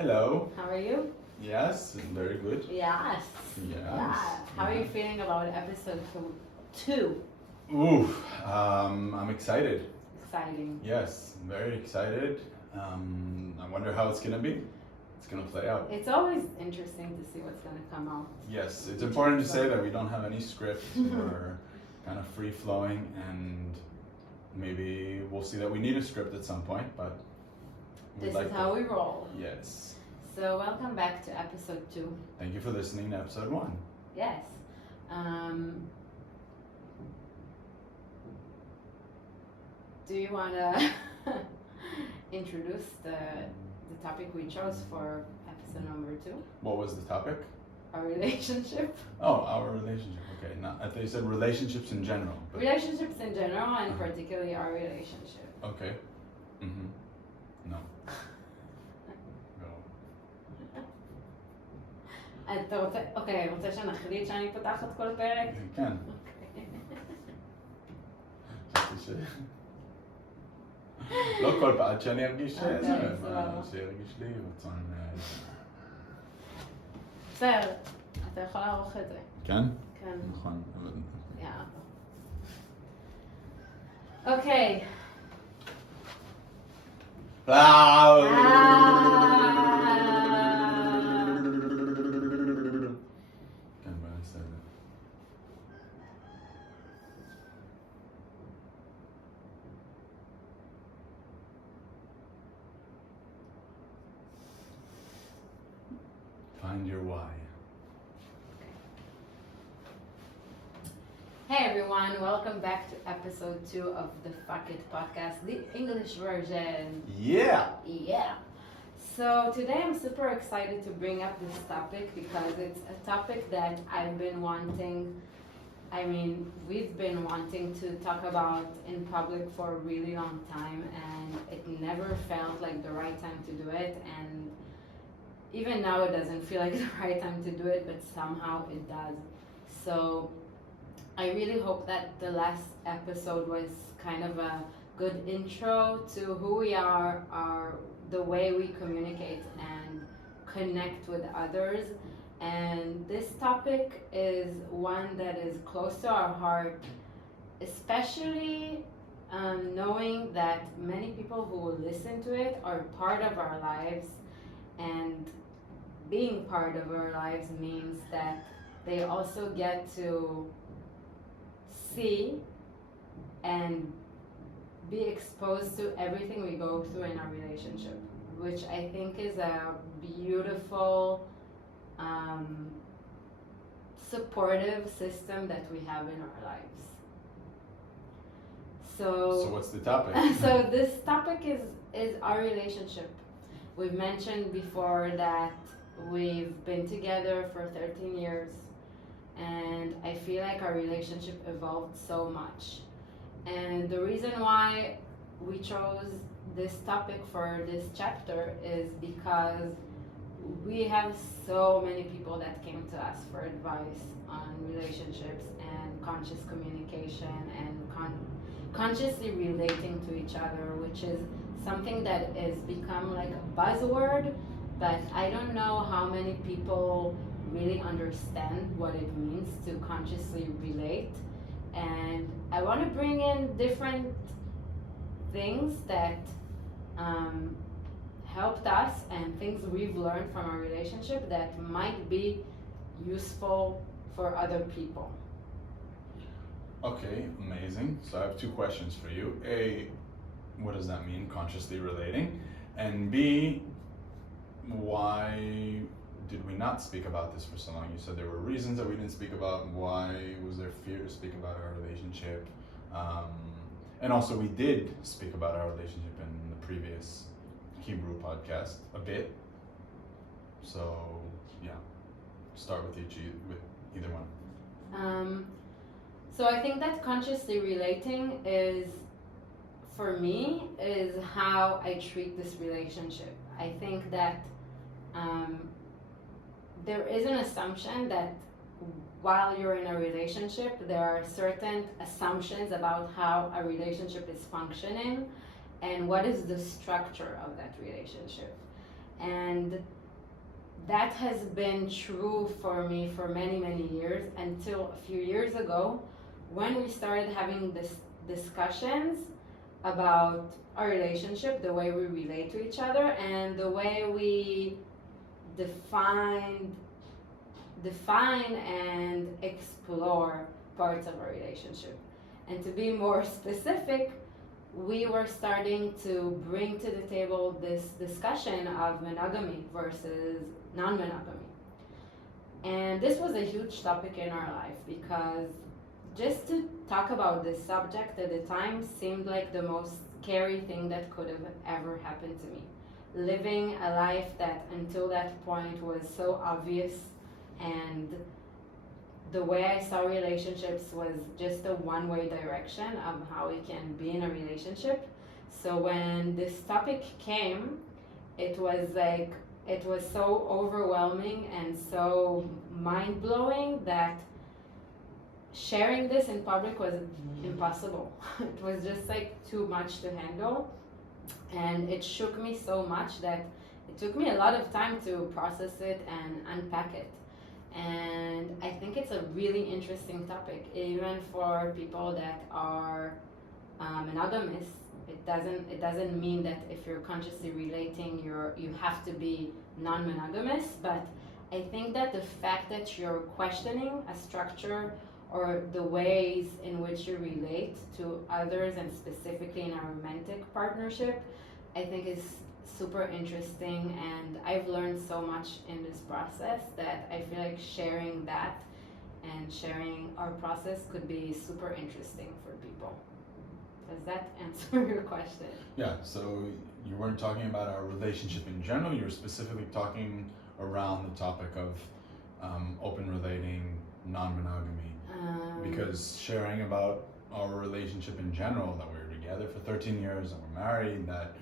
Hello. How are you? Yes, very good. Yes. Yes. Yeah. How are you feeling about episode two? Ooh, I'm excited. Exciting. Yes, very excited. I wonder how it's gonna be. It's gonna play out. It's always interesting to see what's going to come out. Yes, it's important to say that we don't have any script. We're kind of free flowing, and maybe we'll see that we need a script at some point, but This is how we roll. Yes. So welcome back to episode 2. Thank you for listening to episode 1. Yes. Do you want to introduce the topic we chose for episode number 2? What was the topic? Our relationship. Oh, our relationship. Okay, I thought you said relationships in general. But Relationships in general, and particularly our relationship. Okay. No. No. אוקיי, רוצה שנחליט שאני פותחת כל פרק? כן. לא כל פעם, עד שאני ארגיש שירגיש לי רצון. בסדר, אתה יכול לערוך את זה. כן? כן. נכון. יאללה. אוקיי. כן, בוא נעשה את זה. Find your why. Hey everyone, welcome back to episode 2 of the Fukit podcast, the English version. Yeah! Yeah. So today I'm super excited to bring up this topic because it's a topic that we've been wanting to talk about in public for a really long time, and it never felt like the right time to do it, and even now it doesn't feel like the right time to do it, but somehow it does. So I really hope that the last episode was kind of a good intro to who we are, the way we communicate and connect with others. And this topic is one that is close to our heart, especially knowing that many people who will listen to it are part of our lives, and being part of our lives means that they also get to see and be exposed to everything we go through in our relationship, which I think is a beautiful, supportive system that we have in our lives. So what's the topic? So this topic is our relationship. We've mentioned before that we've been together for 13 years, and I feel like our relationship evolved so much. And the reason why we chose this topic for this chapter is because we have so many people that came to us for advice on relationships and conscious communication and consciously relating to each other, which is something that has become like a buzzword, but I don't know how many people really understand what it means to consciously relate. And I want to bring in different things that helped us and things we've learned from our relationship that might be useful for other people. Okay, amazing. So I have 2 questions for you. A, what does that mean, consciously relating? And B, why did we not speak about this for so long? You said there were reasons that we didn't speak about. Why was there fear to speak about our relationship? And also we did speak about our relationship in the previous Hebrew podcast a bit. So yeah, start with either one. So I think that consciously relating is, for me, is how I treat this relationship. I think that there is an assumption that while you're in a relationship, there are certain assumptions about how a relationship is functioning and what is the structure of that relationship. And that has been true for me for many, many years until a few years ago when we started having this discussions about our relationship, the way we relate to each other, and the way we define and explore parts of our relationship. And to be more specific, we were starting to bring to the table this discussion of monogamy versus non-monogamy. And this was a huge topic in our life because just to talk about this subject at the time seemed like the most scary thing that could have ever happened to me. Living a life that until that point was so obvious, and the way I saw relationships was just a one-way direction of how we can be in a relationship. So when this topic came, it was so overwhelming and so mind-blowing that sharing this in public was impossible. It was just like too much to handle, and it shook me so much that it took me a lot of time to process it and unpack it. And I think it's a really interesting topic, even for people that are monogamous. It doesn't mean that if you're consciously relating, you have to be non-monogamous. But I think that the fact that you're questioning a structure or the ways in which you relate to others, and specifically in a romantic partnership, I think is super interesting, and I've learned so much in this process that I feel like sharing that and sharing our process could be super interesting for people. Does that answer your question? Yeah, so you weren't talking about our relationship in general, you were specifically talking around the topic of open relating, non-monogamy. Because sharing about our relationship in general, that we were together for 13 years and we're married, that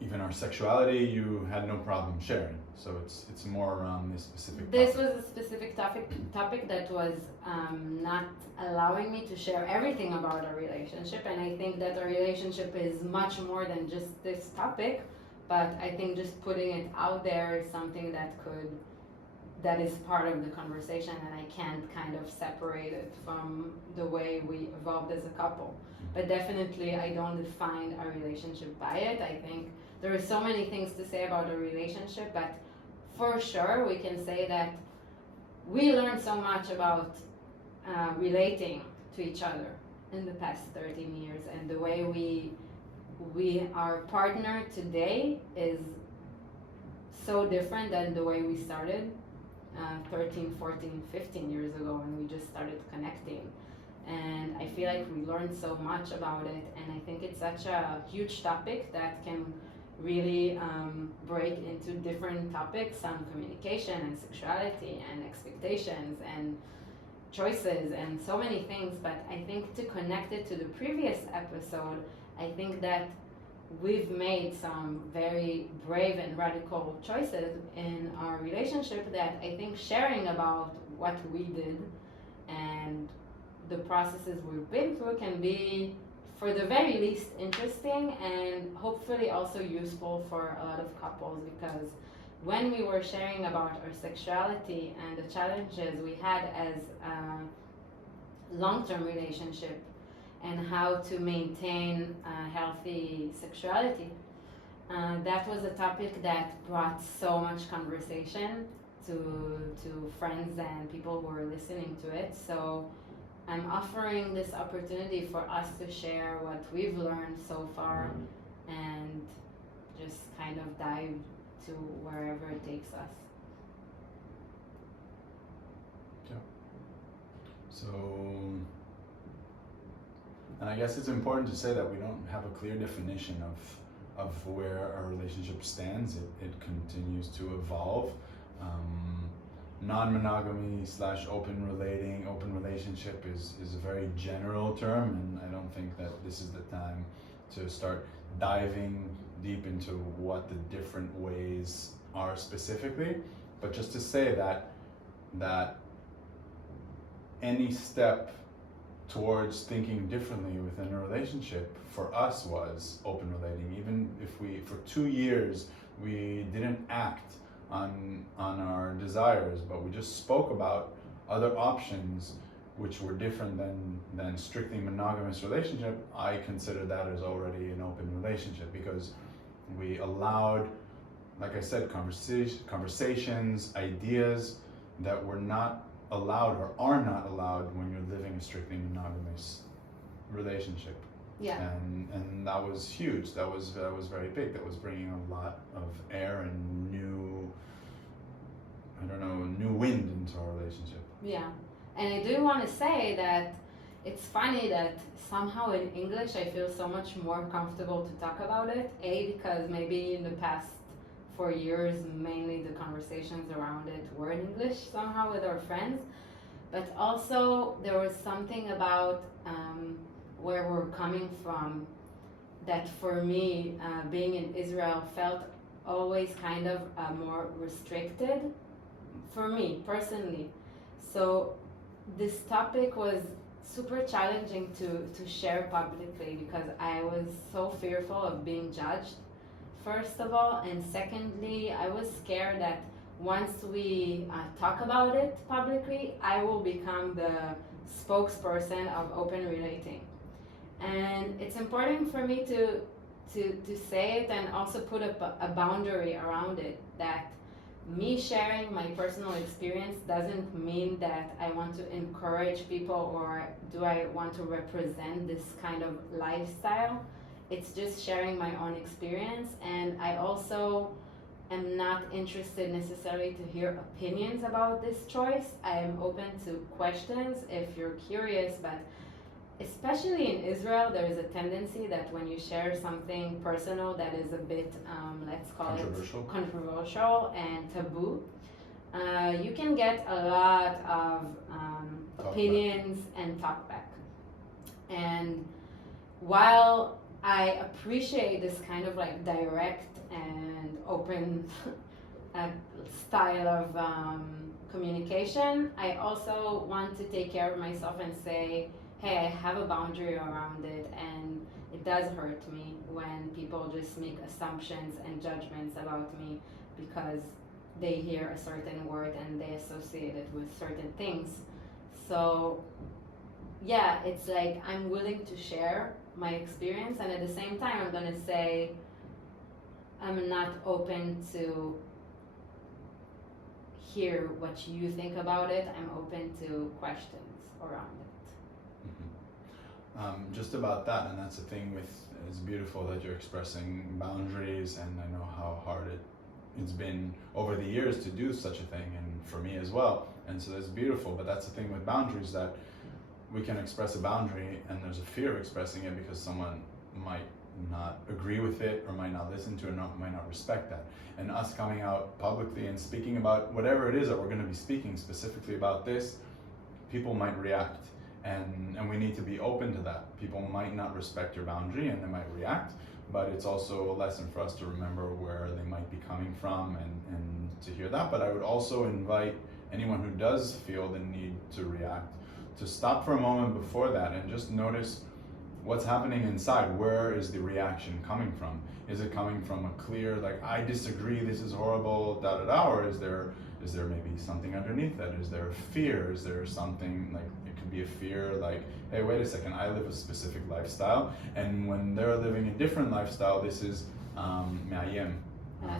even our sexuality you had no problem sharing. So it's more around this specific topic. This was a specific topic that was not allowing me to share everything about our relationship, and I think that our relationship is much more than just this topic, but I think just putting it out there is something that is part of the conversation, and I can't kind of separate it from the way we evolved as a couple. But definitely I don't define our relationship by it. I think there are so many things to say about our relationship, but for sure we can say that we learned so much about relating to each other in the past 13 years, and the way our partner today is so different than the way we started 13, 14, 15 years ago when we just started connecting. And I feel like we learned so much about it, and I think it's such a huge topic that can really break into different topics on communication and sexuality and expectations and choices and so many things. But I think to connect it to the previous episode, I think that we've made some very brave and radical choices in our relationship that I think sharing about what we did and the processes we've been through can be, for the very least, interesting and hopefully also useful for a lot of couples, because when we were sharing about our sexuality and the challenges we had as a long-term relationship and how to maintain a healthy sexuality, that was a topic that brought so much conversation to friends and people who were listening to it. So I'm offering this opportunity for us to share what we've learned so far and just kind of dive to wherever it takes us. Yeah. So, and I guess it's important to say that we don't have a clear definition of where our relationship stands. It continues to evolve. Non-monogamy / open relationship is a very general term, and I don't think that this is the time to start diving deep into what the different ways are specifically, but just to say that any step towards thinking differently within a relationship for us was open relating. Even if for 2 years We didn't act on our desires, but we just spoke about other options which were different than strictly monogamous relationship. I consider that as already an open relationship, because we allowed, like I said, conversations, ideas that were not allowed or are not allowed when you're living a strictly monogamous relationship. Yeah. And that was huge. That was very big. That was bringing a lot of air and new wind into our relationship. Yeah. And I do want to say that it's funny that somehow in English I feel so much more comfortable to talk about it. Because maybe in the past 4 years, mainly the conversations around it were in English somehow with our friends. But also there was something about where we're coming from that for me, being in Israel, felt always kind of more restricted for me personally. So this topic was super challenging to share publicly, because I was so fearful of being judged, first of all, and secondly, I was scared that once we talk about it publicly, I will become the spokesperson of open relating. And it's important for me to say it and also put a boundary around it, that me sharing my personal experience doesn't mean that I want to encourage people or do I want to represent this kind of lifestyle. It's just sharing my own experience, and I also am not interested necessarily to hear opinions about this choice. I am open to questions if you're curious, but especially in Israel, there is a tendency that when you share something personal that is a bit, let's call it controversial and taboo, you can get a lot of opinions and talkback. And while I appreciate this kind of like direct and open style of communication, I also want to take care of myself and say, hey, I have a boundary around it, and it does hurt me when people just make assumptions and judgments about me because they hear a certain word and they associate it with certain things. So yeah, it's like I'm willing to share my experience, and at the same time I'm gonna say I'm not open to hear what you think about it. I'm open to questions around it. Just about that, and that's the thing with, it's beautiful that you're expressing boundaries, and I know how hard it's been over the years to do such a thing, and for me as well, and so that's beautiful. But that's the thing with boundaries, that we can express a boundary and there's a fear of expressing it because someone might not agree with it or might not listen to it or might not respect that. And us coming out publicly and speaking about whatever it is that we're going to be speaking specifically about this, people might react. And we need to be open to that. People might not respect your boundary and they might react, but it's also a lesson for us to remember where they might be coming from and to hear that. But I would also invite anyone who does feel the need to react to stop for a moment before that and just notice what's happening inside. Where is the reaction coming from? Is it coming from a clear, like, I disagree, this is horrible, da da da, or is there maybe something underneath that? Is there a fear? Is there something, like, it could be a fear like, hey, wait a second, I live a specific lifestyle, and when they're living a different lifestyle, this is me'ayem.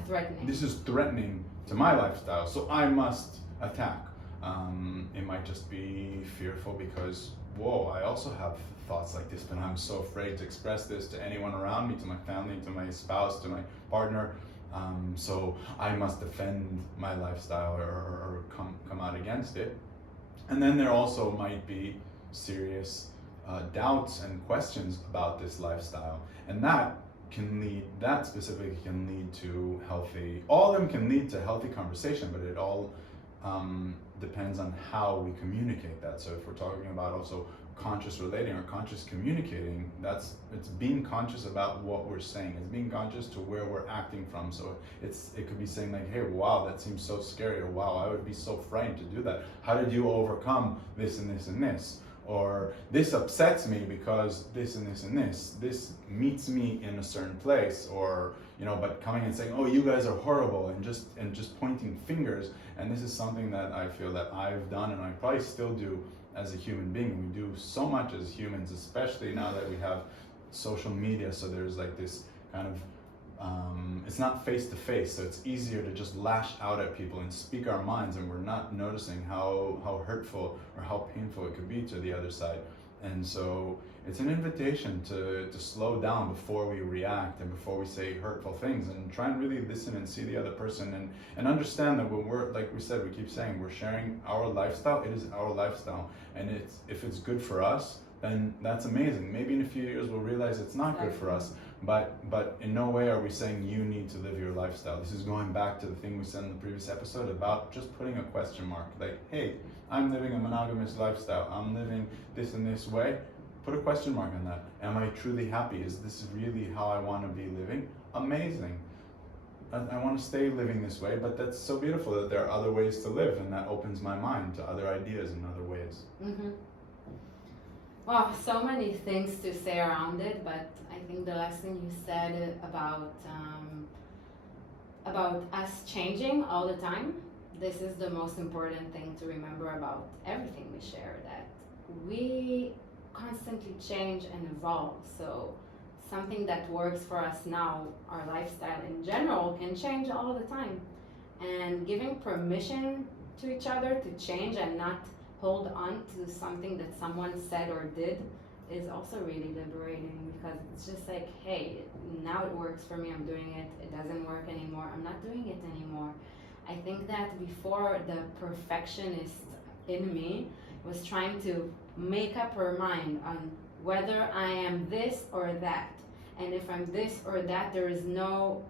Threatening. This is threatening to my lifestyle, so I must attack. It might just be fearful because, whoa, I also have thoughts like this, but I'm so afraid to express this to anyone around me, to my family, to my spouse, to my partner. So I must defend my lifestyle or come out against it. And then there also might be serious doubts and questions about this lifestyle, and that specifically can lead to healthy. All of them can lead to healthy conversation, but it all depends on how we communicate that. So if we're talking about also conscious relating or conscious communicating, it's being conscious about what we're saying. It's being conscious to where we're acting from. So it could be saying like, hey, wow, that seems so scary, or wow, I would be so frightened to do that. How did you overcome this and this and this? or this upsets me because this and this and this meets me in a certain place, or but coming and saying, oh, you guys are horrible, and just pointing fingers. And this is something that I feel that I've done, and I probably still do as a human being. We do so much as humans, especially now that we have social media, so there's like this kind of it's not face to face, so it's easier to just lash out at people and speak our minds, and we're not noticing how hurtful or how painful it could be to the other side. And so it's an invitation to slow down before we react and before we say hurtful things, and try and really listen and see the other person, and understand that when we're, like we said, we keep saying, we're sharing our lifestyle. It is our lifestyle, and if it's good for us, then that's amazing. Maybe in a few years we'll realize it's not good for us, but in no way are we saying you need to live your lifestyle. This is going back to the thing we said in the previous episode about just putting a question mark, like, hey, I'm living a monogamous lifestyle, I'm living this and this way. Put a question mark on that. Am I truly happy? Is this really how I want to be living? Amazing. I want to stay living this way, but that's so beautiful that there are other ways to live, and that opens my mind to other ideas and other ways. Mm-hmm. Well, so many things to say around it, but I think the last thing you said about us changing all the time, this is the most important thing to remember about everything we share, that we constantly change and evolve. So something that works for us now, our lifestyle in general, can change all the time. And giving permission to each other to change and not hold on to something that someone said or did is also really liberating, because it's just like, hey, now it works for me, I'm doing it. It doesn't work anymore, I'm not doing it anymore. I think that before, the perfectionist in me was trying to make up her mind on whether I am this or that. And if I'm this or that, there is no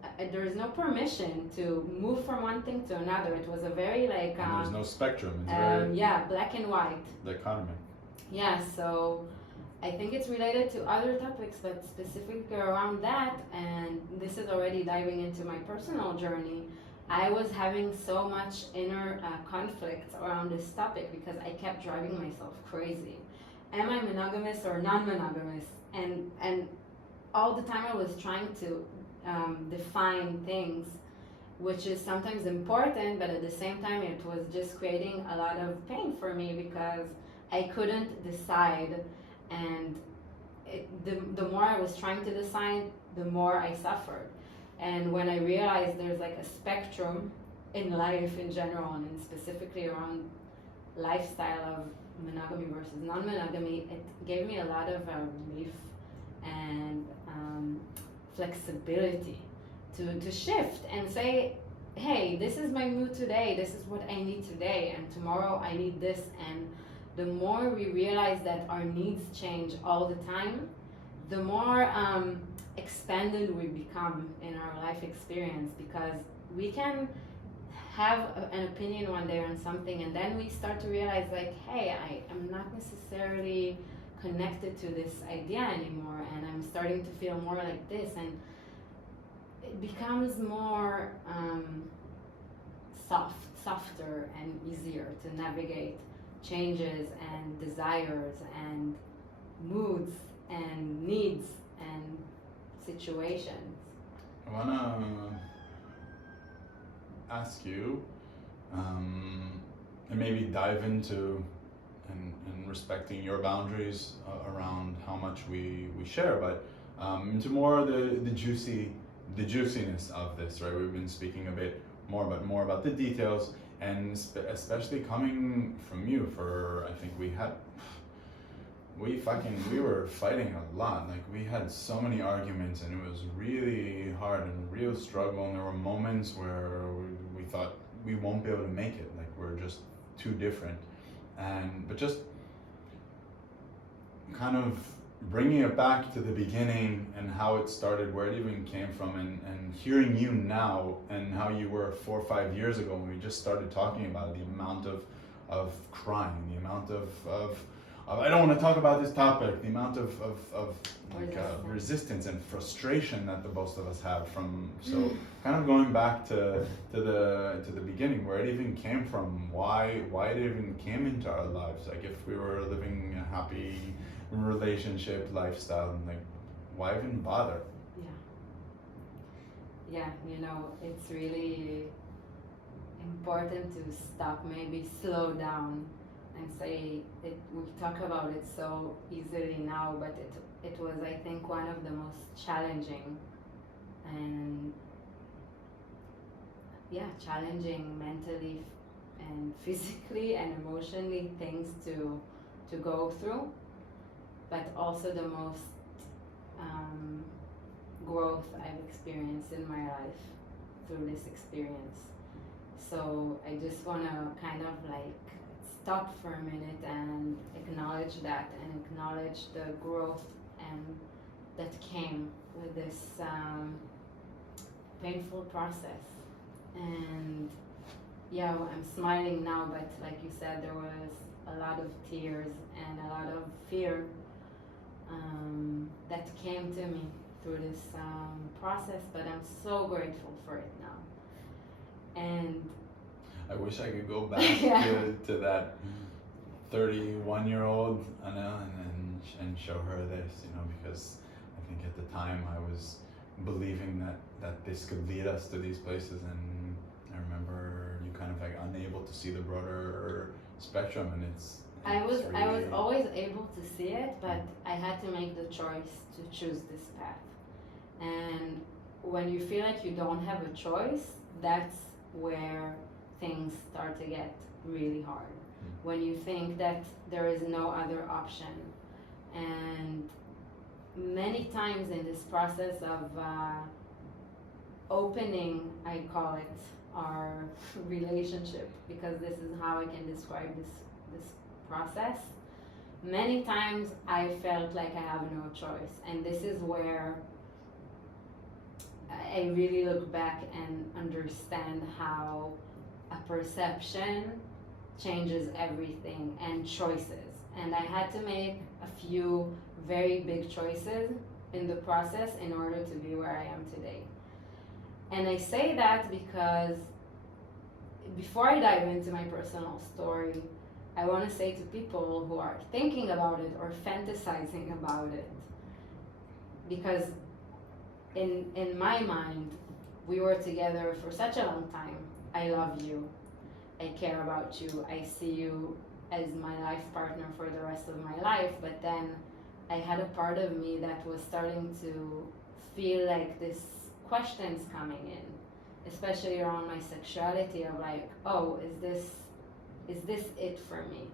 permission to move from one thing to another. It was a very like there's no spectrum. It's very black and white. Dichotomy. Yeah, so I think it's related to other topics, but specifically around that, and this is already diving into my personal journey. I was having so much inner conflict around this topic because I kept driving myself crazy. Am I monogamous or non-monogamous? And all the time I was trying to define things, which is sometimes important, but at the same time it was just creating a lot of pain for me because I couldn't decide. And the more I was trying to decide, the more I suffered. And when I realized there's like a spectrum in life in general, and specifically around lifestyle of monogamy versus non-monogamy, it gave me a lot of relief and flexibility to shift and say, hey, this is my mood today, this is what I need today, and tomorrow I need this. And the more we realize that our needs change all the time, the more expanded we become in our life experience, because we can have an opinion one day on something, and then we start to realize like, hey, I am not necessarily connected to this idea anymore, and I'm starting to feel more like this, and it becomes more softer and easier to navigate changes and desires and moods and needs and situations. I wanna ask you, and maybe dive into and respecting your boundaries around how much we share, but into more the juiciness of this, right? We've been speaking a bit more about the details, and especially coming from you. For I think we were fighting a lot. Like, we had so many arguments, and it was really hard and a real struggle, and there were moments where we thought we won't be able to make it, like we're just too different. But just kind of bringing it back to the beginning and how it started, where it even came from, and hearing you now and how you were 4 or 5 years ago when we just started talking about it, the amount of crying, the amount of I don't want to talk about this topic. The amount of like, Resistance. resistance and frustration that the both of us have from, so kind of going back to the beginning, where it even came from, why it even came into our lives. Like if we were living a happy relationship lifestyle, like why even bother? Yeah, you know, it's really important to stop, maybe slow down and say it. We talk about it so easily now, but it was, I think, one of the most challenging and challenging mentally and physically and emotionally things to go through, but also the most growth I've experienced in my life through this experience. So I just want to kind of like stop for a minute and acknowledge that, and acknowledge the growth and that came with this painful process. And yeah, I'm smiling now, but like you said, there was a lot of tears and a lot of fear that came to me through this process, but I'm so grateful for it now. And I wish I could go back Yeah. to that 31-year-old Anna and show her this, because I think at the time I was believing that this could lead us to these places, and I remember you kind of like unable to see the broader spectrum, and I was really, always able to see it, but I had to make the choice to choose this path. And when you feel like you don't have a choice, that's where things start to get really hard. When you think that there is no other option. And many times in this process of opening, I call it, our relationship, because this is how I can describe this process. Many times I felt like I have no choice, and this is where I really look back and understand how a perception changes everything, and choices. And I had to make a few very big choices in the process in order to be where I am today. And I say that because before I dive into my personal story, I want to say to people who are thinking about it or fantasizing about it, because in my mind, we were together for such a long time. I love you. I care about you. I see you as my life partner for the rest of my life. But then I had a part of me that was starting to feel like this questions coming in, especially around my sexuality, of like, oh, is this it for me?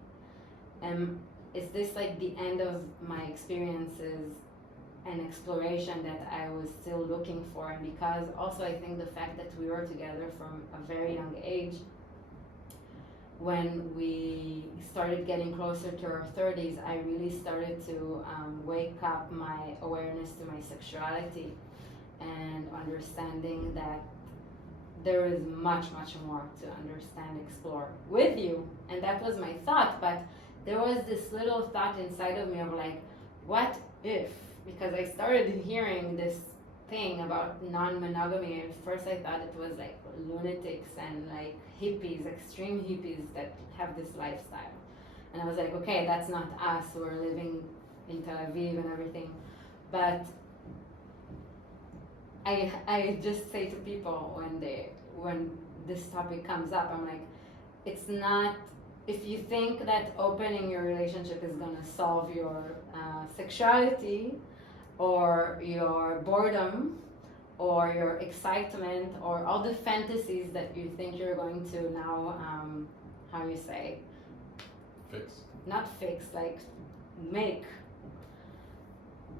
Is this like the end of my experiences and exploration that I was still looking for? And because also I think the fact that we were together from a very young age, when we started getting closer to our 30s, I really started to wake up my awareness to my sexuality and understanding that there is much, much more to understand, explore with you. And that was my thought, but there was this little thought inside of me of like, what if? Because I started hearing this thing about non-monogamy. At first I thought it was like lunatics and like hippies, extreme hippies that have this lifestyle. And I was like, okay, that's not us. We're living in Tel Aviv and everything. But I just say to people when this topic comes up, I'm like, it's not, if you think that opening your relationship is gonna solve your sexuality or your boredom or your excitement or all the fantasies that you think you're going to now, how you say? fix. Not fix, like make.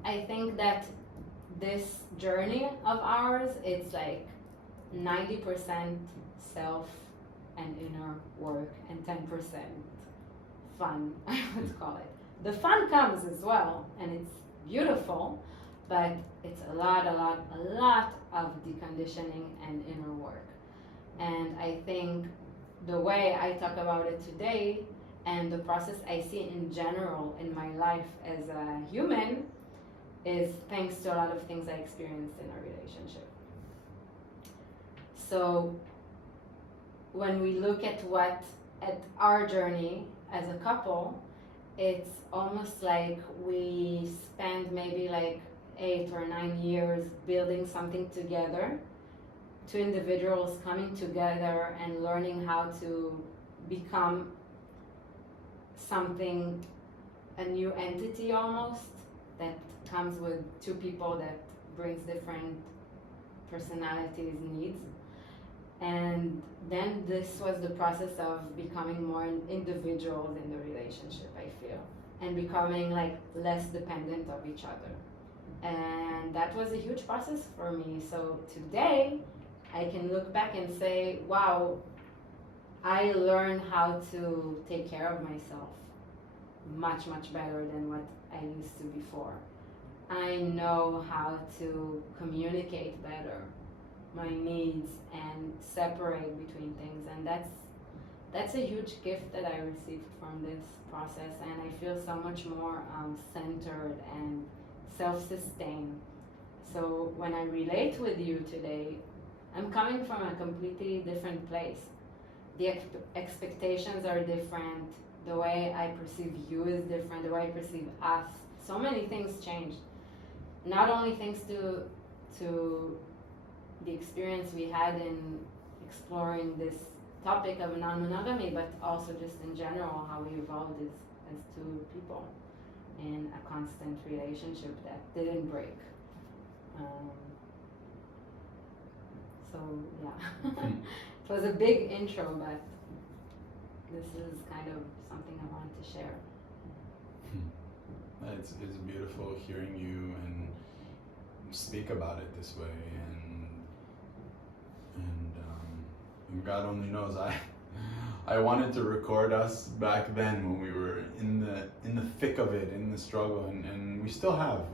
I think that this journey of ours, it's like 90% self and inner work and 10% fun, I would call it. The fun comes as well, and it's beautiful, but it's a lot of deconditioning and inner work. And I think the way I talk about it today and the process I see in general in my life as a human is thanks to a lot of things I experienced in a relationship. So when we look at our journey as a couple, it's almost like we spend maybe like 8 or 9 years building something together, two individuals coming together and learning how to become something, a new entity almost, that comes with two people that brings different personalities, needs. And then this was the process of becoming more individuals in the relationship, I feel, and becoming like less dependent of each other. And that was a huge process for me. So today I can look back and say, wow, I learned how to take care of myself much, much better than what I used to before. I know how to communicate better my needs and separate between things, and that's a huge gift that I received from this process, and I feel so much more centered and self-sustained. So when I relate with you today, I'm coming from a completely different place. The expectations are different, the way I perceive you is different, the way I perceive us. So many things changed. Not only thanks to the experience we had in exploring this topic of non-monogamy, but also just in general how we evolved as two people in a constant relationship that didn't break. So yeah, it was a big intro, but this is kind of something I wanted to share. It's beautiful hearing you and speak about it this way, and God only knows I wanted to record us back then when we were in the thick of it, in the struggle, and we still have,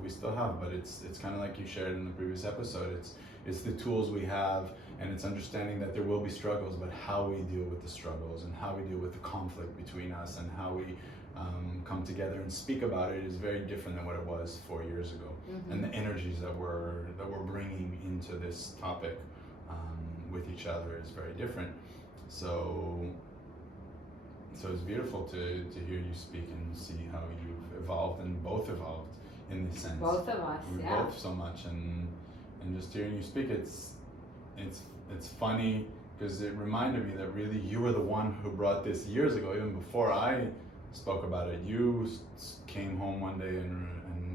but it's kind of like you shared in the previous episode. It's the tools we have, and it's understanding that there will be struggles, but how we deal with the struggles and how we deal with the conflict between us and how we come together and speak about it is very different than what it was 4 years ago. Mm-hmm. And the energies that we're bringing into this topic with each other is very different. So it's beautiful to hear you speak and see how you've evolved, and both evolved in this sense. Both of us, We're yeah. both so much, and just hearing you speak, it's funny because it reminded me that really you were the one who brought this years ago, even before I spoke about it. You came home one day and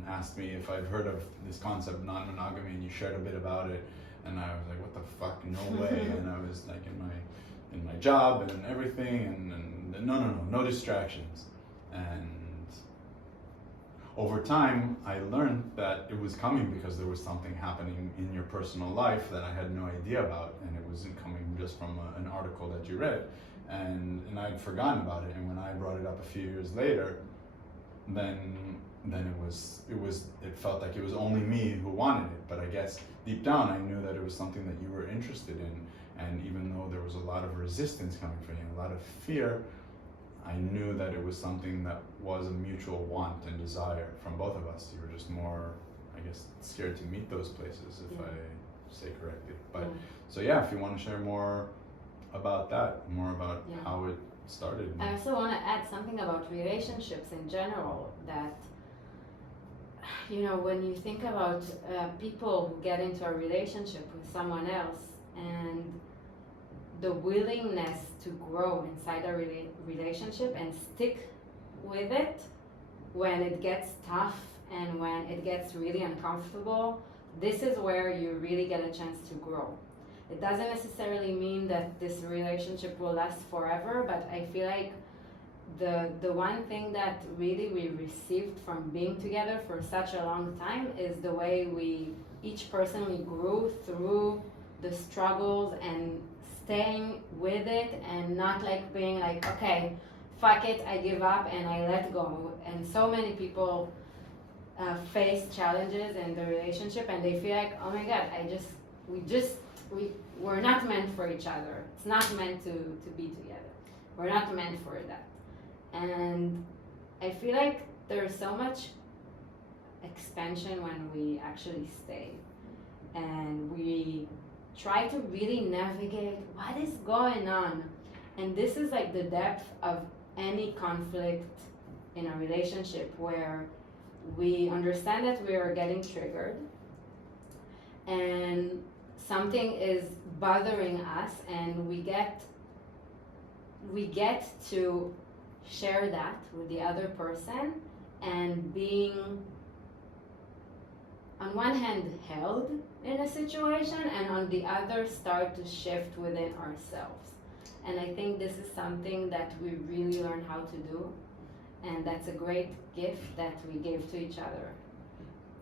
asked me if I'd heard of this concept, non-monogamy, and you shared a bit about it, and I was like, what the fuck, no way. And I was like in my job and everything, and no distractions. And over time I learned that it was coming because there was something happening in your personal life that I had no idea about, and it wasn't coming just from an article that you read, and I'd forgotten about it. And when I brought it up a few years later, then it felt like it was only me who wanted it. But I guess deep down I knew that it was something that you were interested in, and even though there was a lot of resistance coming from you, a lot of fear, I knew that it was something that was a mutual want and desire from both of us. You were just more, I guess, scared to meet those places, if I say correctly. But so yeah, if you want to share more about that, more about how it started. I also want to add something about relationships in general, that when you think about people who get into a relationship with someone else and the willingness to grow inside a relationship and stick with it when it gets tough and when it gets really uncomfortable, this is where you really get a chance to grow. It doesn't necessarily mean that this relationship will last forever, but I feel like the one thing that really we received from being together for such a long time is the way we each personally grew through the struggles and staying with it, and not like being like, okay, fuck it, I give up and I let go. And so many people face challenges in the relationship and they feel like, oh my god, we're not meant for each other. It's not meant to be together. We're not meant for that. And I feel like there's so much expansion when we actually stay and we try to really navigate what is going on. And this is like the depth of any conflict in a relationship, where we understand that we are getting triggered and something is bothering us, and we get to share that with the other person, and being on one hand held in a situation, and on the other start to shift within ourselves. And I think this is something that we really learn how to do, and that's a great gift that we give to each other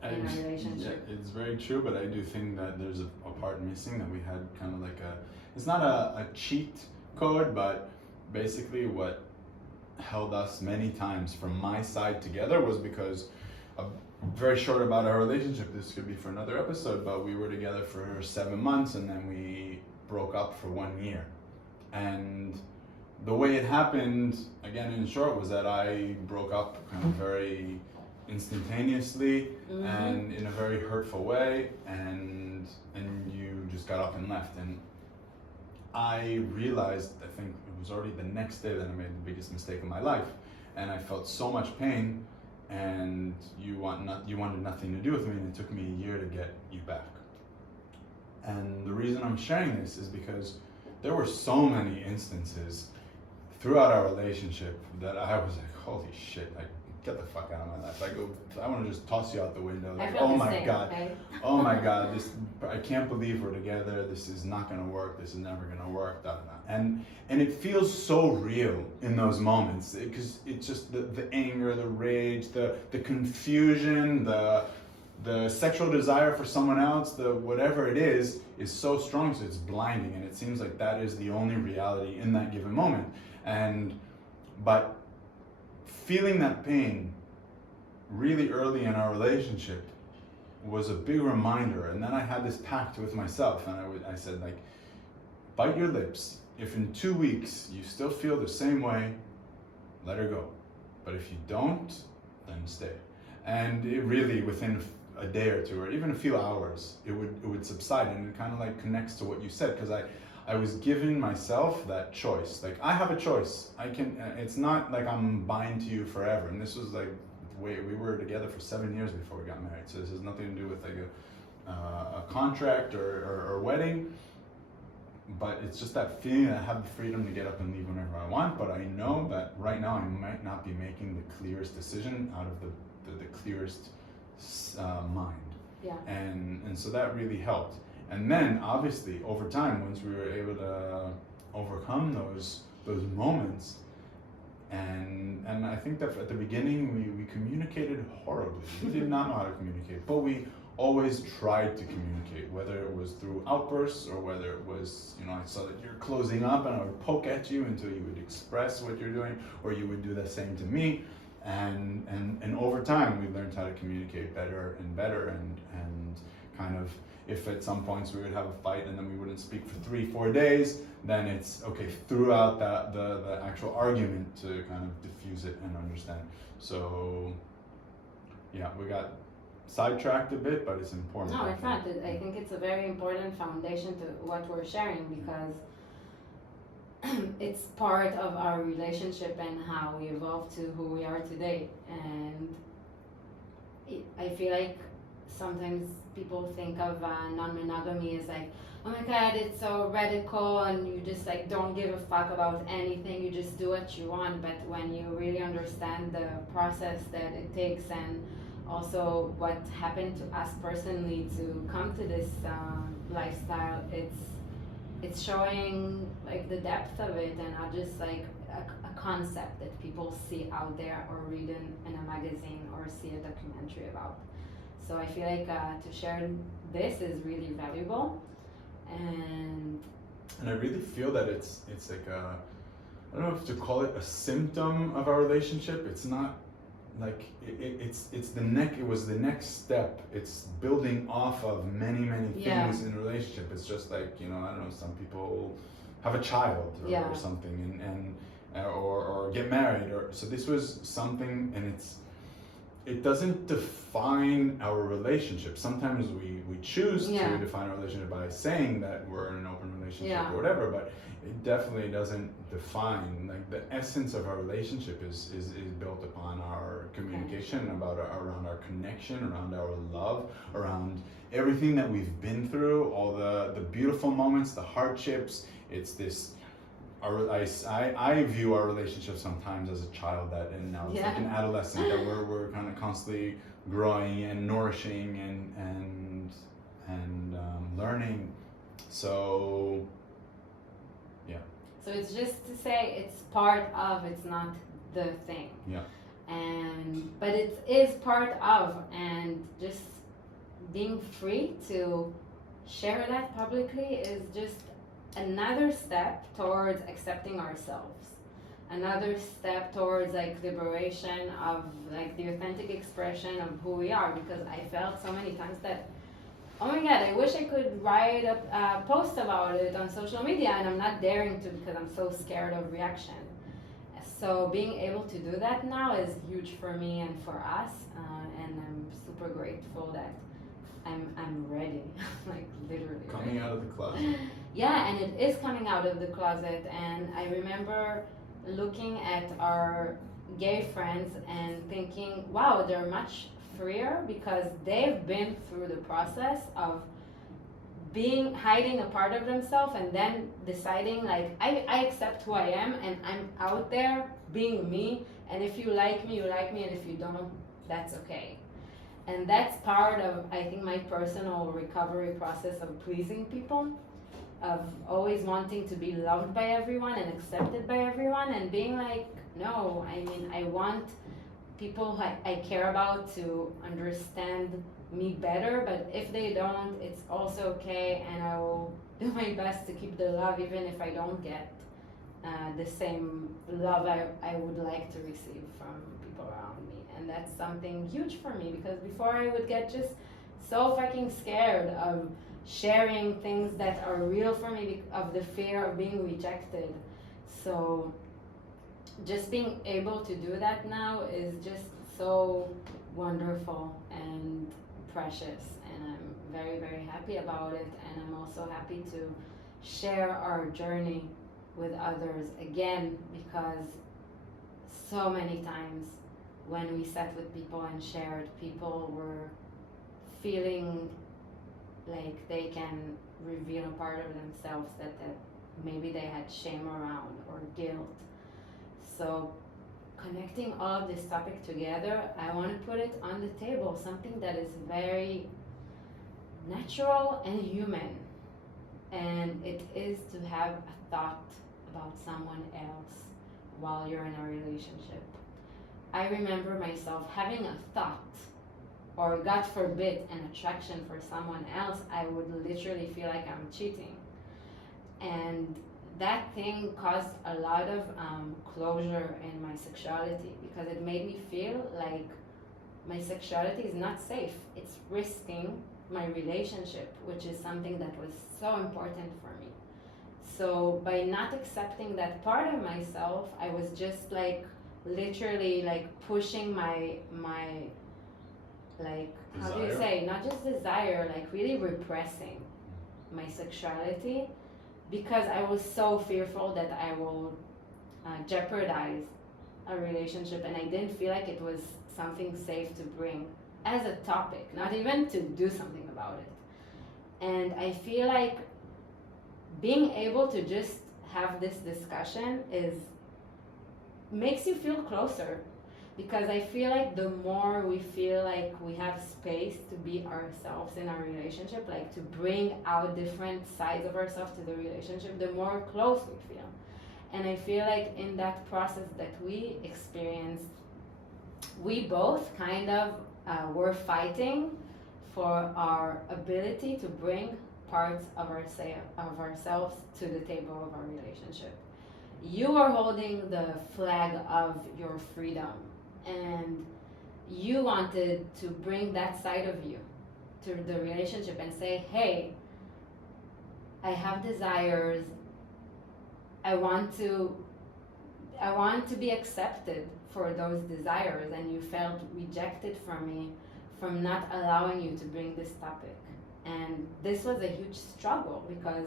in a relationship. Yeah, it's very true, but I do think that there's a part missing, that we had kind of like it's not a cheat code, but basically what held us many times from my side together was because very short about our relationship, this could be for another episode, but we were together for 7 months and then we broke up for 1 year. And the way it happened, again in short, was that I broke up kind of very instantaneously and in a very hurtful way, and you just got up and left. And I realized, I think it was already the next day, that I made the biggest mistake of my life, and I felt so much pain, and you wanted nothing to do with me, and it took me a year to get you back. And the reason I'm sharing this is because there were so many instances throughout our relationship that I was like, holy shit, like, get the fuck out of my life. I want to just toss you out the window. Like, oh my God, oh my God, I can't believe we're together. This is not gonna work. This is never gonna work. Da, da, da. And it feels so real in those moments, because it's just the anger, the rage, the confusion, the sexual desire for someone else, the whatever it is so strong, so it's blinding, and it seems like that is the only reality in that given moment. But feeling that pain really early in our relationship was a big reminder. And then I had this pact with myself, and I said, like, bite your lips. If in 2 weeks you still feel the same way, let her go. But if you don't, then stay. And it really, within a day or two, or even a few hours, it would subside. And it kind of like connects to what you said, because I was giving myself that choice. Like, I have a choice. I can. It's not like I'm bind to you forever. And this was like, we were together for 7 years before we got married. So this has nothing to do with like a contract or wedding. But it's just that feeling that I have the freedom to get up and leave whenever I want. But I know that right now I might not be making the clearest decision out of the clearest mind. Yeah. And so that really helped. And then obviously over time, once we were able to overcome those moments, and I think that at the beginning we communicated horribly. We did not know how to communicate, but we always tried to communicate, whether it was through outbursts or whether it was, I saw that you're closing up and I would poke at you until you would express what you're doing, or you would do the same to me. And over time we learned how to communicate better and better, and kind of, if at some points we would have a fight and then we wouldn't speak for 3-4 days, then it's okay throughout the actual argument to kind of diffuse it and understand. So yeah, we got sidetracked a bit, but it's important. No, it's not. I think it's a very important foundation to what we're sharing, because it's part of our relationship and how we evolved to who we are today. And I feel like sometimes people think of non-monogamy as like, oh my God, it's so radical and you just like don't give a fuck about anything, you just do what you want. But when you really understand the process that it takes, and also what happened to us personally to come to this lifestyle, it's showing like the depth of it, and not just like a concept that people see out there or read in a magazine or see a documentary about. So I feel like to share this is really valuable, and I really feel that it's like I don't know if to call it a symptom of our relationship. It's not like it was the next step. It's building off of many things in a relationship. It's just like, I don't know, some people have a child or something, or get married, or so this was something, and it doesn't define our relationship. Sometimes we choose to define our relationship by saying that we're in an open relationship or whatever, but it definitely doesn't define, like, the essence of our relationship is built upon our communication, around our connection, around our love, around everything that we've been through, all the beautiful moments, the hardships. It's this, I view our relationship sometimes as a child that, and now it's like an adolescent, that we're kind of constantly growing and nourishing and learning. So yeah. So it's just to say it's part of, it's not the thing. Yeah. But it is part of, and just being free to share that publicly is just another step towards accepting ourselves, another step towards like liberation of like the authentic expression of who we are, because I felt so many times that, oh my god, I wish I could write a post about it on social media, and I'm not daring to because I'm so scared of reaction. So being able to do that now is huge for me and for us, and I'm super grateful that I'm ready, like literally coming ready. out of the closet. Yeah, and it is coming out of the closet. And I remember looking at our gay friends and thinking, wow, they're much freer because they've been through the process of hiding a part of themselves and then deciding like, I accept who I am and I'm out there being me, and if you like me, you like me, and if you don't, that's okay. And that's part of, I think, my personal recovery process of pleasing people, of always wanting to be loved by everyone and accepted by everyone, and being like, no, I mean, I want people I care about to understand me better, but if they don't, it's also okay, and I will do my best to keep the love even if I don't get the same love I would like to receive from people around me. And that's something huge for me, because before I would get just so fucking scared of sharing things that are real for me of the fear of being rejected. So just being able to do that now is just so wonderful and precious, and I'm very, very happy about it. And I'm also happy to share our journey with others again, because so many times when we sat with people and shared, people were feeling like they can reveal a part of themselves that maybe they had shame around or guilt. So connecting all of this topic together, I want to put it on the table, something that is very natural and human, and it is to have a thought about someone else while you're in a relationship. I remember myself having a thought, or God forbid, an attraction for someone else, I would literally feel like I'm cheating. And that thing caused a lot of closure in my sexuality, because it made me feel like my sexuality is not safe. It's risking my relationship, which is something that was so important for me. So by not accepting that part of myself, I was just like literally like pushing my like, how do you say, not just desire, like really repressing my sexuality, because I was so fearful that I will jeopardize a relationship, and I didn't feel like it was something safe to bring as a topic, not even to do something about it. And I feel like being able to just have this discussion makes you feel closer, because I feel like the more we feel like we have space to be ourselves in our relationship, like to bring out different sides of ourselves to the relationship, the more close we feel. And I feel like in that process that we experienced, we both kind of were fighting for our ability to bring parts of ourselves to the table of our relationship. You are holding the flag of your freedom, and you wanted to bring that side of you to the relationship and say, hey, I have desires, I want to I wanted to be accepted for those desires, and you felt rejected from me from not allowing you to bring this topic. And this was a huge struggle because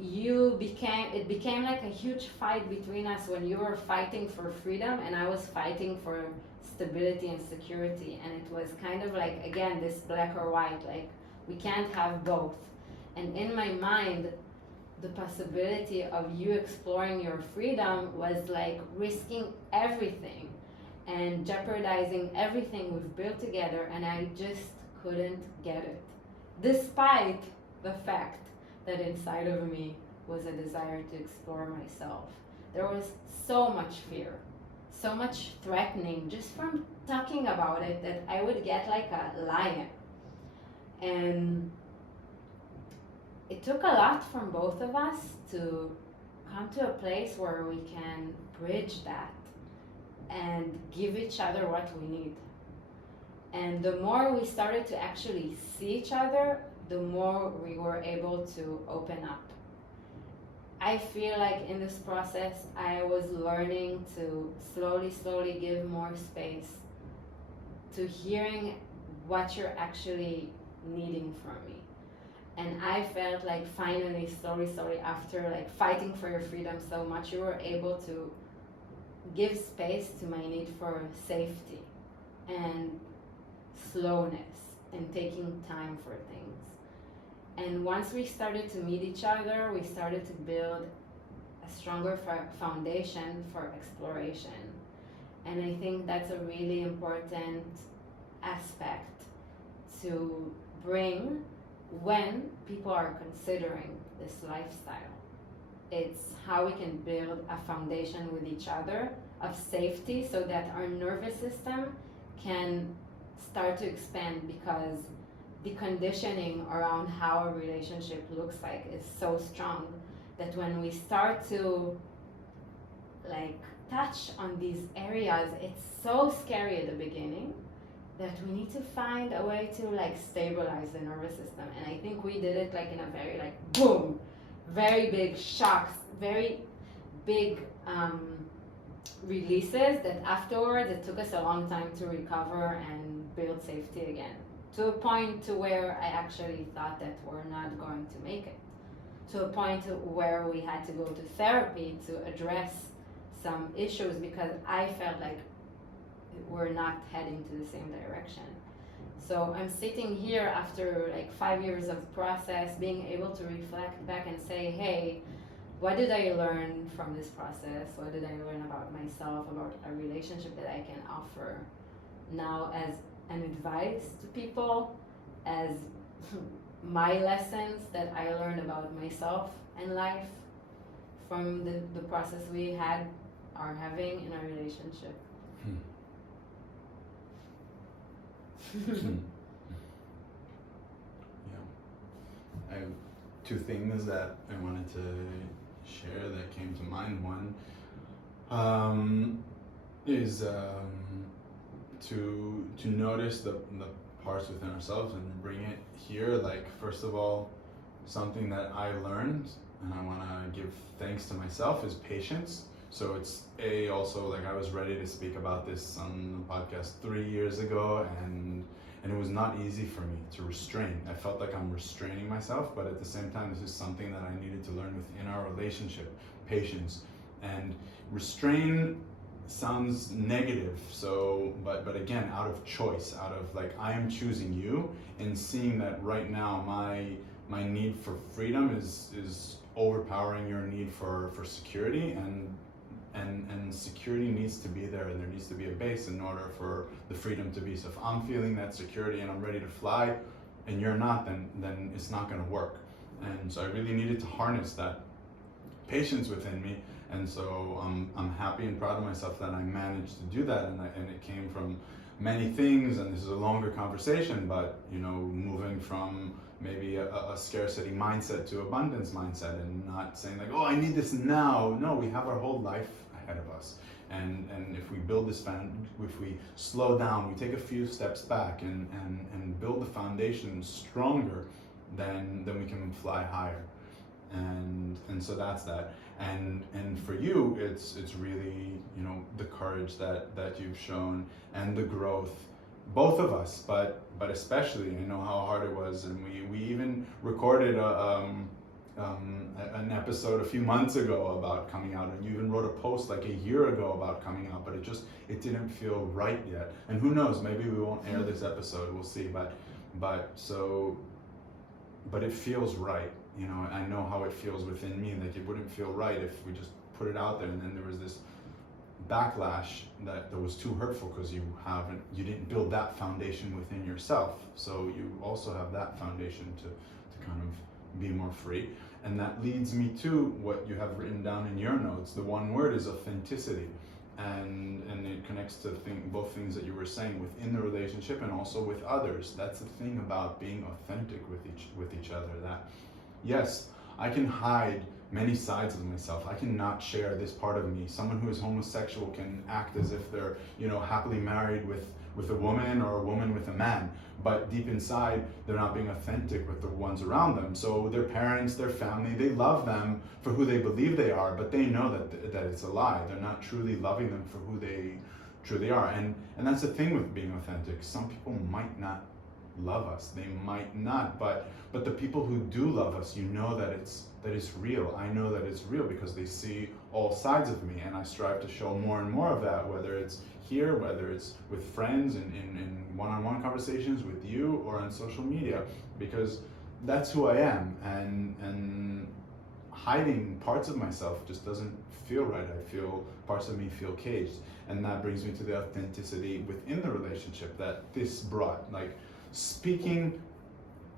it became like a huge fight between us when you were fighting for freedom and I was fighting for stability and security. And it was kind of like, again, this black or white, like we can't have both. And in my mind, the possibility of you exploring your freedom was like risking everything and jeopardizing everything we've built together, and I just couldn't get it. Despite the fact that inside of me was a desire to explore myself. There was so much fear, so much threatening just from talking about it that I would get like a lion. And it took a lot from both of us to come to a place where we can bridge that and give each other what we need. And the more we started to actually see each other, the more we were able to open up. I feel like in this process, I was learning to slowly give more space to hearing what you're actually needing from me. And I felt like finally, slowly, after like fighting for your freedom so much, you were able to give space to my need for safety and slowness and taking time for things. And once we started to meet each other, we started to build a stronger foundation for exploration. And I think that's a really important aspect to bring when people are considering this lifestyle. It's how we can build a foundation with each other of safety so that our nervous system can start to expand, because the conditioning around how a relationship looks like is so strong that when we start to like touch on these areas, it's so scary at the beginning that we need to find a way to like stabilize the nervous system. And I think we did it like in a very like boom, very big shocks, very big releases that afterwards it took us a long time to recover and build safety again, to a point to where I actually thought that we're not going to make it, to a point where we had to go to therapy to address some issues because I felt like we're not heading to the same direction. So I'm sitting here after like 5 years of process, being able to reflect back and say, hey, what did I learn from this process? What did I learn about myself, about a relationship that I can offer now as an advice to people, as my lessons that I learned about myself and life from the process we are having in our relationship. Yeah. I have two things that I wanted to share that came to mind. One is to notice the parts within ourselves and bring it here. Like, first of all, something that I learned and I want to give thanks to myself is patience. So it's also like I was ready to speak about this on the podcast 3 years ago, and it was not easy for me to restrain. I felt like I'm restraining myself, but at the same time, this is something that I needed to learn within our relationship, patience. And restrain sounds negative, so but again, out of choice, out of like I am choosing you and seeing that right now my need for freedom is overpowering your need for security, and security needs to be there, and there needs to be a base in order for the freedom to be. So if I'm feeling that security and I'm ready to fly and you're not, then it's not going to work. And so I really needed to harness that patience within me, and so I'm happy and proud of myself that I managed to do that, and it came from many things, and this is a longer conversation, but moving from maybe a scarcity mindset to abundance mindset, and not saying like, oh, I need this now. No, we have our whole life ahead of us, and if we build this if we slow down, we take a few steps back and build the foundation stronger, then we can fly higher. And so that's that. And for you, it's really, you know, the courage that you've shown and the growth, both of us, but especially, you know how hard it was, and we even recorded an episode a few months ago about coming out, and you even wrote a post like a year ago about coming out, but it didn't feel right yet. And who knows, maybe we won't air this episode, we'll see. But it feels right, you know. I know how it feels within me, like it wouldn't feel right if we just put it out there and then there was this backlash that was too hurtful because you didn't build that foundation within yourself. So you also have that foundation to kind of be more free. And that leads me to what you have written down in your notes. The one word is authenticity, and it connects to both things that you were saying within the relationship and also with others. That's the thing about being authentic with each other, that yes, I can hide many sides of myself. I cannot share this part of me. Someone who is homosexual can act as if they're, you know, happily married with a woman, or a woman with a man, but deep inside they're not being authentic with the ones around them. So their parents, their family, they love them for who they believe they are, but they know that it's a lie. They're not truly loving them for who they truly are. And that's the thing with being authentic. Some people might not love us, they might not, but the people who do love us, you know that it's real. I know that it's real because they see all sides of me, and I strive to show more and more of that, whether it's here, whether it's with friends, in one-on-one conversations with you, or on social media, because that's who I am. And hiding parts of myself just doesn't feel right. I feel parts of me feel caged, and that brings me to the authenticity within the relationship that this brought, like speaking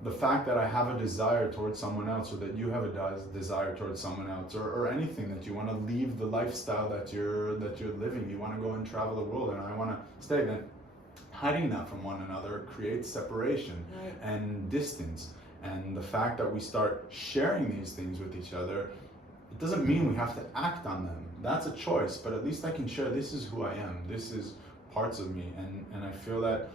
the fact that I have a desire towards someone else, or that you have a desire towards someone else, or anything, that you want to leave the lifestyle that you're living, you want to go and travel the world, and I want to stay, then hiding that from one another creates separation, right, and distance. And the fact that we start sharing these things with each other, it doesn't mean we have to act on them. That's a choice, but at least I can share, this is who I am, this is parts of me. And I feel that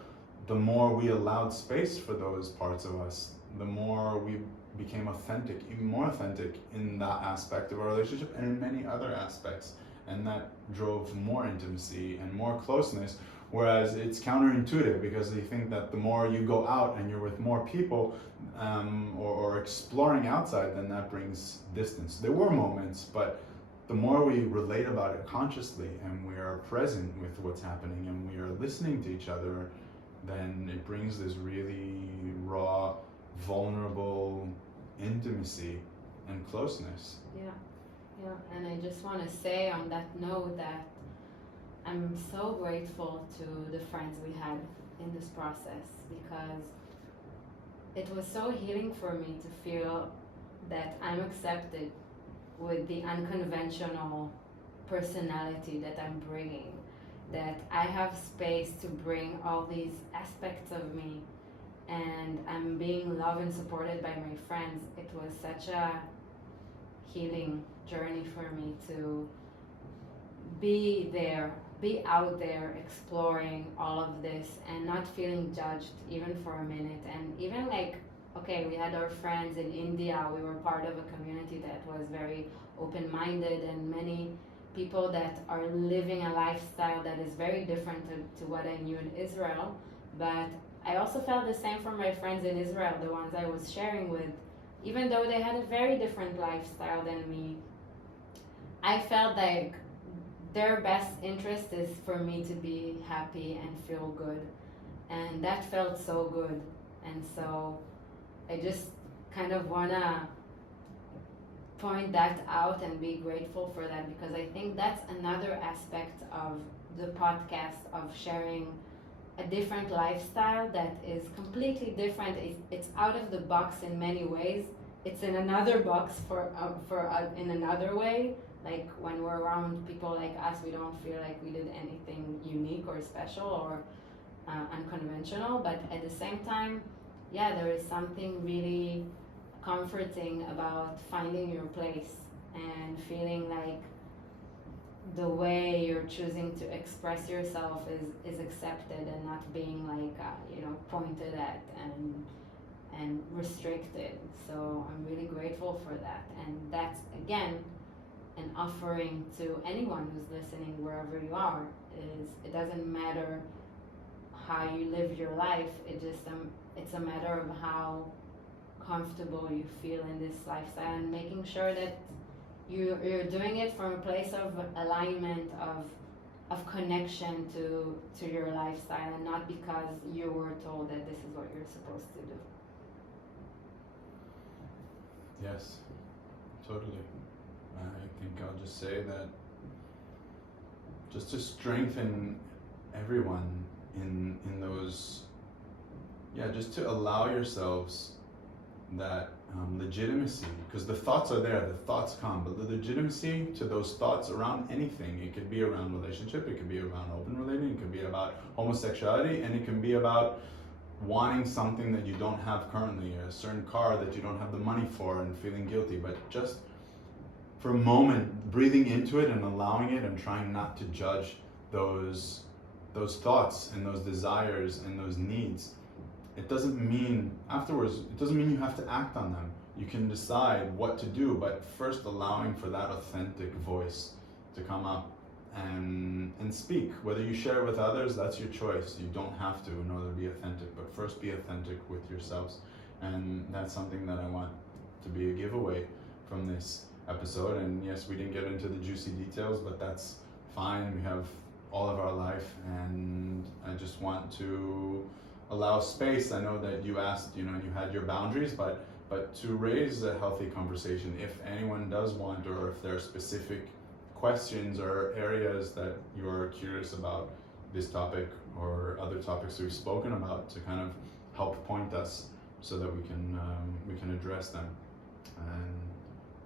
the more we allowed space for those parts of us, the more we became authentic, even more authentic in that aspect of our relationship and in many other aspects. And that drove more intimacy and more closeness. Whereas it's counterintuitive, because they think that the more you go out and you're with more people, or exploring outside, then that brings distance. There were moments, but the more we relate about it consciously, and we are present with what's happening, and we are listening to each other, then it brings this really raw, vulnerable intimacy and closeness. Yeah, and I just want to say on that note that I'm so grateful to the friends we had in this process, because it was so healing for me to feel that I'm accepted with the unconventional personality that I'm bringing, that I have space to bring all these aspects of me, and I'm being loved and supported by my friends. It was such a healing journey for me to be there, be out there exploring all of this and not feeling judged even for a minute. And even like, okay, we had our friends in India, we were part of a community that was very open-minded, and many people that are living a lifestyle that is very different to what I knew in Israel. But I also felt the same from my friends in Israel, the ones I was sharing with. Even though they had a very different lifestyle than me, I felt like their best interest is for me to be happy and feel good. And that felt so good. And so I just kind of want to point that out and be grateful for that, because I think that's another aspect of the podcast, of sharing a different lifestyle that is completely different. It's out of the box in many ways. It's in another box in another way. Like when we're around people like us, we don't feel like we did anything unique or special or unconventional. But at the same time, yeah, there is something really comforting about finding your place and feeling like the way you're choosing to express yourself is accepted and not being like pointed at and restricted. So I'm really grateful for that, and that's again and offering to anyone who's listening wherever you are is it doesn't matter how you live your life, it's a matter of how comfortable you feel in this lifestyle and making sure that you're doing it from a place of alignment, of connection to your lifestyle, and not because you were told that this is what you're supposed to do. Yes, totally. I think I'll just say that just to strengthen everyone in those, just to allow yourselves that legitimacy, because the thoughts are there, the thoughts come, but the legitimacy to those thoughts around anything, it could be around relationship, it could be around open relating, it could be about homosexuality, and it can be about wanting something that you don't have currently, a certain car that you don't have the money for and feeling guilty, but just for a moment breathing into it and allowing it and trying not to judge those thoughts and those desires and those needs. It doesn't mean afterwards, it doesn't mean you have to act on them. You can decide what to do, but first allowing for that authentic voice to come up and speak. Whether you share it with others, that's your choice. You don't have to in order to be authentic, but first be authentic with yourselves. And that's something that I want to be a giveaway from this episode. And yes, we didn't get into the juicy details, but that's fine. We have all of our life, and I just want to allow space. I know that you asked, you had your boundaries, but to raise a healthy conversation, if anyone does want, or if there are specific questions or areas that you're curious about this topic or other topics we've spoken about, to kind of help point us so that we can address them.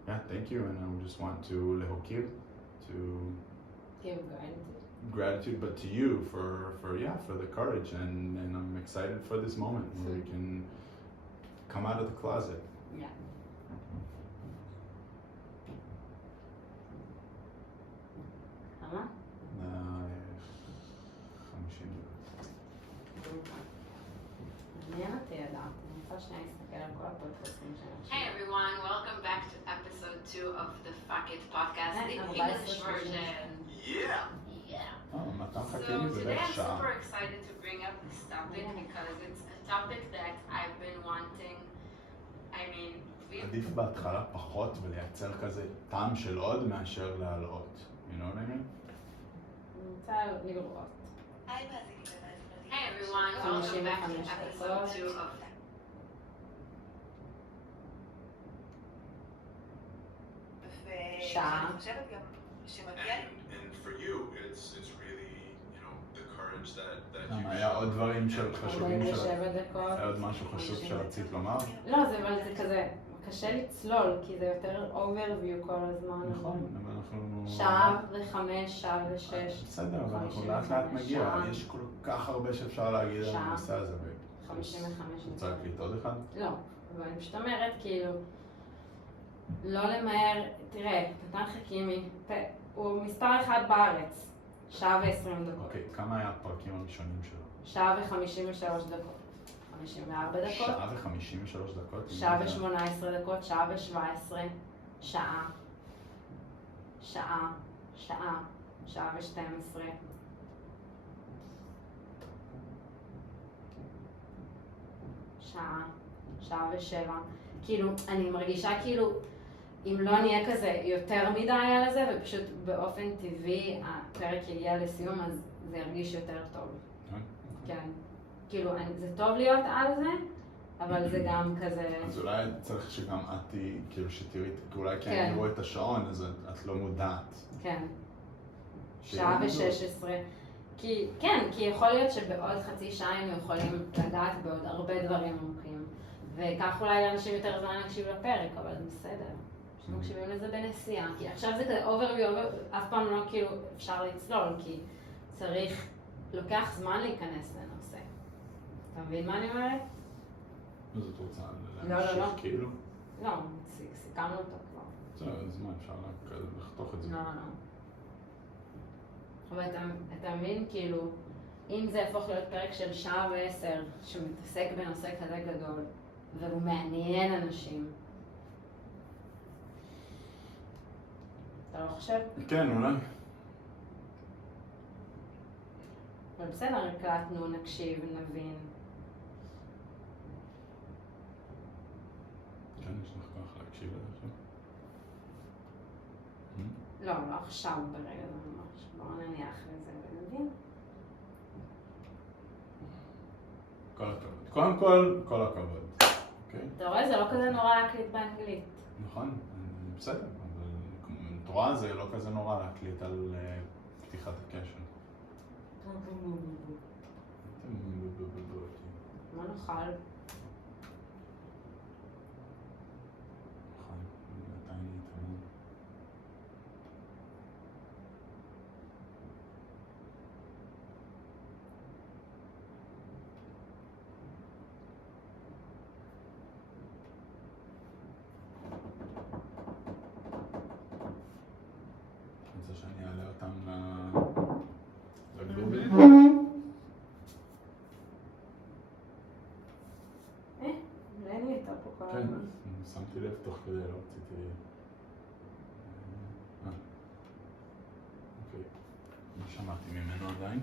And thank you. And I just want to lehokir, to Give gratitude, but to you for the courage, and I'm excited for this moment where we can come out of the closet. Yeah. כמה? 50. מעניין אותי לדעת, אני רוצה שנייה להסתכל על כל הפודקאסטים שלנו. Hey everyone, welcome back to episode 2 of the Fukit podcast, the English version. Yeah. So today I'm super excited to bring up this topic because it's a topic that I've been wanting. עדיף בהתחלה פחות ולייצר כזה טעם של עוד מאשר להעלות. You know what I mean? אני רוצה לראות. Hey everyone, welcome back to episode 2 of שעה. And for you, it's really, the courage that you היה עוד דברים חשובים 47 דקות. היה עוד משהו חשוב שרצית לומר? לא, אבל זה כזה, קשה לצלול, כי זה יותר overview כל הזמן. נכון, אבל אנחנו... שעה ו5, שעה ו6. בסדר, אבל אנחנו לאט לאט נגיע, יש כל כך הרבה שאפשר להגיד על הנושא הזה. 55. רוצה להקליט עוד אחד? לא, אבל אני פשוט אומרת, כאילו, לא למהר, תראה, פתן חכימי, הוא מספר 1 בארץ, שעה ו20 דקות. אוקיי, כמה היה הפרקים הראשונים שלו? שעה ו53 דקות. 54 דקות. שעה ו53 דקות? שעה ו18 דקות, שעה ו17, שעה, שעה, שעה, שעה ו12. שעה ו7. כאילו, אני מרגישה כאילו, אם לא נהיה כזה יותר מדי על זה, ופשוט באופן טבעי הפרק יגיע לסיום, אז זה ירגיש יותר טוב. כן. כאילו, זה טוב להיות על זה, אבל זה גם כזה... אז אולי צריך שגם את, כאילו שתראי, אולי כי אני רואה את השעון, אז את לא מודעת. כן. שעה ו16. כי יכול להיות שבעוד חצי שעה הם יכולים לגעת בעוד הרבה דברים עמוקים. וכך אולי לאנשים יותר זמן להקשיב לפרק, אבל זה בסדר. שמקשיבים לזה בנסיעה. כי עכשיו זה כזה overview, אף פעם לא כאילו אפשר לצלול, כי צריך, לוקח זמן להיכנס לנושא. אתה מבין מה אני אומרת? אז את רוצה להמשיך כאילו? לא, סיכמנו אותו כבר. בסדר, אז מה, אפשר לחתוך את זה? לא. אבל אתה מבין, כאילו, אם זה יהפוך להיות פרק של שעה ו10 שמתעסק בנושא כזה גדול, והוא מעניין אנשים, אתה אתה לא חושב? כן, אולי. אבל בסדר, הקלטנו, נקשיב, נבין. כן, יש לך כוח להקשיב לזה עכשיו. לא, לא עכשיו ברגע זה ממש. בואו נניח לזה ונבין. כל הכבוד. קודם כל, כל הכבוד. אוקיי? אתה רואה, זה לא כזה נורא להקליט באנגלית. נכון, בסדר, אבל את רואה, זה לא כזה נורא להקליט על פתיחת הקשר. מה נאכל? נכון, מתי נתראה? רוצה שאני אעלה אותם לגוגל? אולי אני הייתה פה כל כן, הזמן. שמתי לב תוך כדי, לא רציתי... אוקיי, לא שמעתי ממנו עדיין.